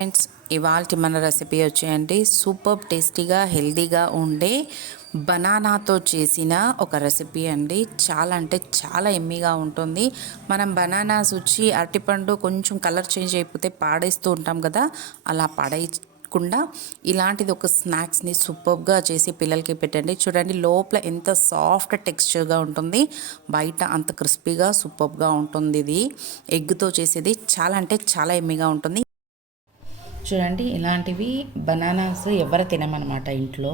Friends, ఇవాల్టి మన recipe వచ్చేయండి సూపర్ టేస్టీగా హెల్తీగా ఉండే బనానాతో చేసిన ఒక రెసిపీ అండి. చాలా అంటే చాలా ఎమ్మీగా ఉంటుంది. మనం బనానాస్ వచ్చి అరటిపండు కొంచెం కలర్ చేంజ్ అయిపోతే పాడేస్తూ ఉంటాం కదా, అలా పాడేయకుండా ఇలాంటిది ఒక స్నాక్స్ని సూపర్గా చేసి పిల్లలకి పెట్టండి. చూడండి లోపల ఎంత సాఫ్ట్ టెక్స్చర్గా ఉంటుంది, బయట అంత క్రిస్పీగా సూపర్గా ఉంటుంది. ఇది ఎగ్తో చేసేది చాలా అంటే చాలా ఎమ్మీగా ఉంటుంది. చూడండి ఇలాంటివి బనానాస్ ఎవరు తినమన్నమాట. ఇంట్లో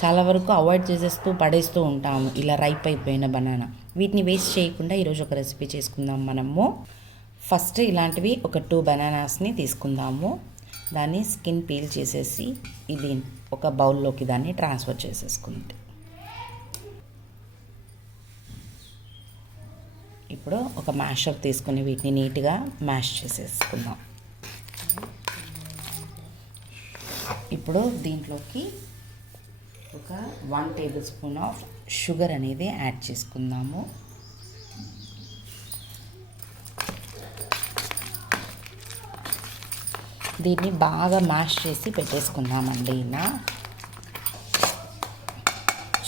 చాలా వరకు అవాయిడ్ చేసేస్తూ పడేస్తూ ఉంటాము ఇలా రైప్ అయిపోయిన బనానా. వీటిని వేస్ట్ చేయకుండా ఈరోజు ఒక రెసిపీ చేసుకుందాం మనము. ఫస్ట్ ఇలాంటివి ఒక 2 బనానాస్ని తీసుకుందాము. దాన్ని స్కిన్ పీల్ చేసేసి ఇది ఒక బౌల్లోకి దాన్ని ట్రాన్స్ఫర్ చేసేసుకుంది. ఇప్పుడు ఒక మ్యాషర్ తీసుకుని వీటిని నీట్గా మ్యాష్ చేసేసుకుందాం. ఇప్పుడు దీంట్లోకి ఒక 1 టేబుల్ స్పూన్ ఆఫ్ షుగర్ అనేది యాడ్ చేసుకుందాము. దీన్ని బాగా మ్యాష్ చేసి పెట్టేసుకుందామండి. ఇలా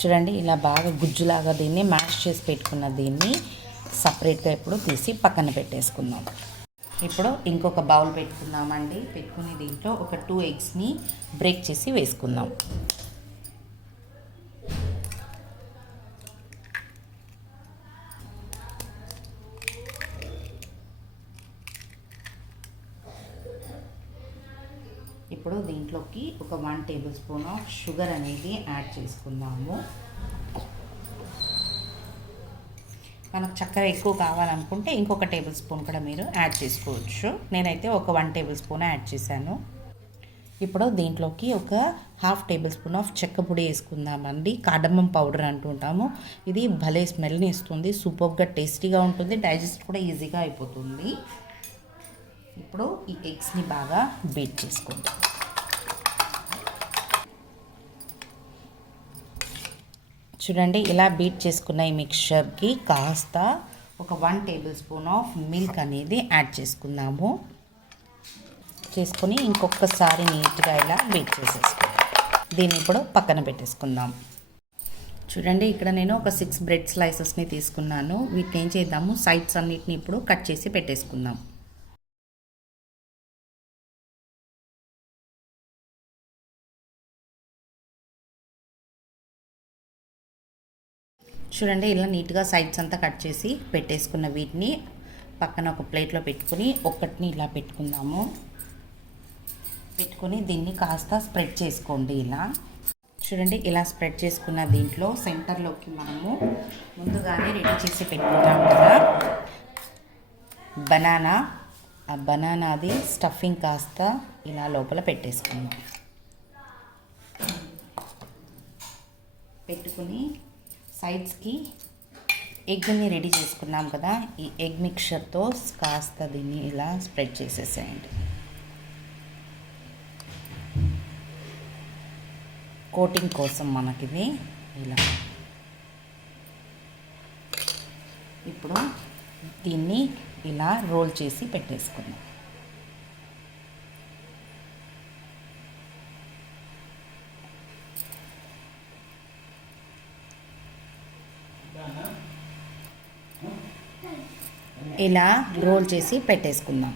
చూడండి, ఇలా బాగా గుజ్జులాగా దీన్ని మ్యాష్ చేసి పెట్టుకున్న దీన్ని సపరేట్గా ఇప్పుడు తీసి పక్కన పెట్టేసుకుందాం. ఇప్పుడు ఇంకొక బౌల్ పెట్టుకుందామండి. పెట్టుకుని దీంట్లో ఒక 2 ఎగ్స్ని బ్రేక్ చేసి వేసుకుందాం. ఇప్పుడు దీంట్లోకి ఒక 1 టేబుల్ స్పూన్ ఆఫ్ షుగర్ అనేది యాడ్ చేసుకుందాము. మనకు చక్కెర ఎక్కువ కావాలనుకుంటే ఇంకొక టేబుల్ స్పూన్ కూడా మీరు యాడ్ చేసుకోవచ్చు. నేనైతే ఒక 1 టేబుల్ స్పూన్ యాడ్ చేశాను. ఇప్పుడు దీంట్లోకి ఒక 1/2 టేబుల్ స్పూన్ ఆఫ్ చెక్క పొడి వేసుకుందామండి. కార్డమం పౌడర్ అంటుంటాము. ఇది భలే స్మెల్ని ఇస్తుంది, సూపర్గా టేస్టీగా ఉంటుంది, డైజెస్ట్ కూడా ఈజీగా అయిపోతుంది. ఇప్పుడు ఈ ఎగ్స్ని బాగా బీట్ చేసుకుంటాం. చూడండి, ఇలా బీట్ చేసుకున్న ఈ మిక్చర్కి కాస్త ఒక 1 టేబుల్ స్పూన్ ఆఫ్ మిల్క్ అనేది యాడ్ చేసుకుందాము. చేసుకొని ఇంకొకసారి నీట్గా ఇలా బీట్ చేసేసుకుందాం. దీన్ని ఇప్పుడు పక్కన పెట్టేసుకుందాం. చూడండి, ఇక్కడ నేను ఒక 6 బ్రెడ్ స్లైసెస్ని తీసుకున్నాను. వీటిని ఏం చేద్దాము, సైడ్స్ అన్నిటిని ఇప్పుడు కట్ చేసి పెట్టేసుకుందాం. చూడండి, ఇలా నీట్గా సైడ్స్ అంతా కట్ చేసి పెట్టేసుకున్న వీటిని పక్కన ఒక ప్లేట్లో పెట్టుకుని ఒక్కటిని ఇలా పెట్టుకుందాము. పెట్టుకొని దీన్ని కాస్త స్ప్రెడ్ చేసుకోండి. ఇలా చూడండి, ఇలా స్ప్రెడ్ చేసుకున్న దీంట్లో సెంటర్లోకి మనము ముందుగానే రెడీ చేసి పెట్టుకుంటాం కదా బనానా, ఆ బనానాది స్టఫింగ్ కాస్త ఇలా లోపల పెట్టేసుకుందాం. పెట్టుకుని సైడ్స్కి ఎగ్ని రెడీ చేసుకున్నాం కదా, ఈ ఎగ్ మిక్చర్తో కాస్త దీన్ని ఇలా స్ప్రెడ్ చేసేసేయండి. కోటింగ్ కోసం మనకిది ఇలా. ఇప్పుడు దీన్ని ఇలా రోల్ చేసి పెట్టేసుకుందాం. ఇలా రోల్ చేసి పెట్టేసుకుందాం.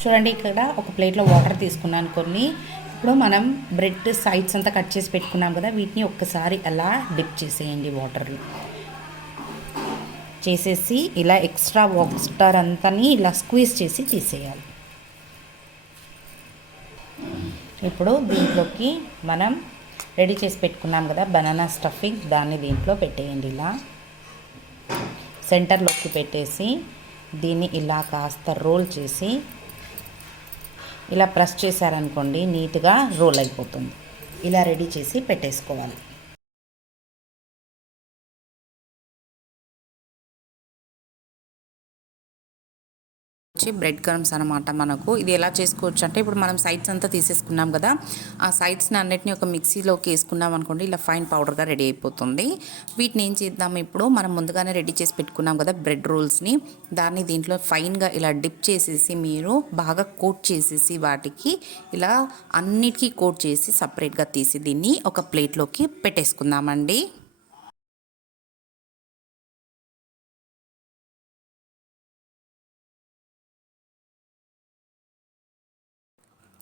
చూడండి, ఇక్కడ ఒక ప్లేట్లో వాటర్ తీసుకున్నాను కొన్ని. ఇప్పుడు మనం బ్రెడ్ సైడ్స్ అంతా కట్ చేసి పెట్టుకున్నాం కదా, వీటిని ఒక్కసారి అలా డిప్ చేసేయండి వాటర్లో. చేసేసి ఇలా ఎక్స్ట్రా వాటర్ అంతాని ఇలా స్క్వీజ్ చేసి తీసేయాలి. ఇప్పుడు దీంట్లోకి మనం రెడీ చేసి పెట్టుకున్నాం కదా బనానా స్టఫింగ్, దాన్ని దీంట్లో పెట్టేయండి. ఇలా సెంటర్లోకి పెట్టేసి దీన్ని ఇలా కాస్త రోల్ చేసి ఇలా ప్రెస్ చేశారనుకోండి, నీట్గా రోల్ అయిపోతుంది. ఇలా రెడీ చేసి పెట్టేసుకోవాలి. వచ్చి బ్రెడ్ క్రమ్స్ అనమాట మనకు. ఇది ఎలా చేసుకోవచ్చు అంటే ఇప్పుడు మనం సైడ్స్ అంతా తీసేసుకున్నాం కదా, ఆ సైడ్స్ని అన్నిటిని ఒక మిక్సీలోకి వేసుకున్నాం అనుకోండి, ఇలా ఫైన్ పౌడర్గా రెడీ అయిపోతుంది. వీటిని ఏం చేద్దాం, ఇప్పుడు మనం ముందుగానే రెడీ చేసి పెట్టుకున్నాం కదా బ్రెడ్ రోల్స్ని, దాన్ని దీంట్లో ఫైన్గా ఇలా డిప్ చేసేసి మీరు బాగా కోట్ చేసేసి వాటికి ఇలా అన్నిటికీ కోట్ చేసి సపరేట్గా తీసి దీన్ని ఒక ప్లేట్లోకి పెట్టేసుకుందామండి.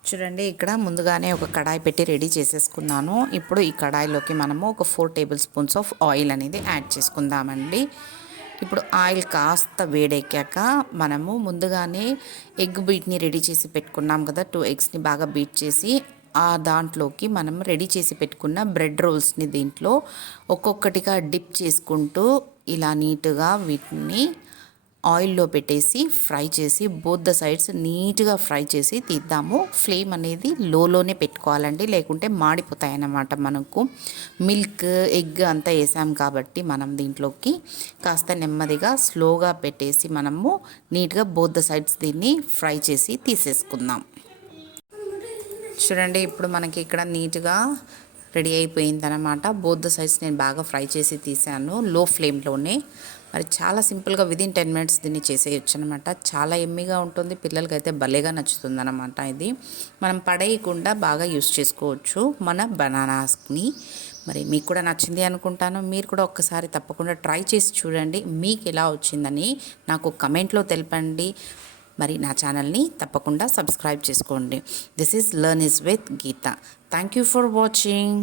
చూడండి, ఇక్కడ ముందుగానే ఒక కడాయి పెట్టి రెడీ చేసేసుకున్నాను. ఇప్పుడు ఈ కడాయిలోకి మనము ఒక 4 టేబుల్ స్పూన్స్ ఆఫ్ ఆయిల్ అనేది యాడ్ చేసుకుందామండి. ఇప్పుడు ఆయిల్ కాస్త వేడెక్కాక మనము ముందుగానే ఎగ్ బీట్ని రెడీ చేసి పెట్టుకున్నాం కదా, 2 ఎగ్స్ని బాగా బీట్ చేసి ఆ దాంట్లోకి మనం రెడీ చేసి పెట్టుకున్న బ్రెడ్ రోల్స్ని దీంట్లో ఒక్కొక్కటిగా డిప్ చేసుకుంటూ ఇలా నీట్గా వీటిని ఆయిల్లో పెట్టేసి ఫ్రై చేసి బోత్ ద సైడ్స్ నీట్గా ఫ్రై చేసి తీద్దాము. ఫ్లేమ్ అనేది లోలోనే పెట్టుకోవాలండి, లేకుంటే మాడిపోతాయి అన్నమాట. మనకు మిల్క్ ఎగ్ అంతా వేసాం కాబట్టి మనం దీంట్లోకి కాస్త నెమ్మదిగా స్లోగా పెట్టేసి మనము నీట్గా బోత్ ద సైడ్స్ దీన్ని ఫ్రై చేసి తీసేసుకుందాం. చూడండి, ఇప్పుడు మనకి ఇక్కడ నీట్గా రెడీ అయిపోయిందనమాట. బోత్ ద సైడ్స్ నేను బాగా ఫ్రై చేసి తీసాను లో ఫ్లేమ్లోనే. మరి చాలా సింపుల్గా విదిన్ 10 మినిట్స్ దీన్ని చేసేయచ్చు అనమాట. చాలా ఎమ్మిగా ఉంటుంది, పిల్లలకి అయితే భలేగా నచ్చుతుంది అనమాట. ఇది మనం పడేయకుండా బాగా యూస్ చేసుకోవచ్చు మన బనానాస్ని. మరి మీకు కూడా నచ్చింది అనుకుంటాను. మీరు కూడా ఒక్కసారి తప్పకుండా ట్రై చేసి చూడండి, మీకు ఎలా వచ్చిందని నాకు కమెంట్లో తెలపండి. మరి నా ఛానల్ని తప్పకుండా సబ్స్క్రైబ్ చేసుకోండి. This is learnings with Geetha. Thank you for watching.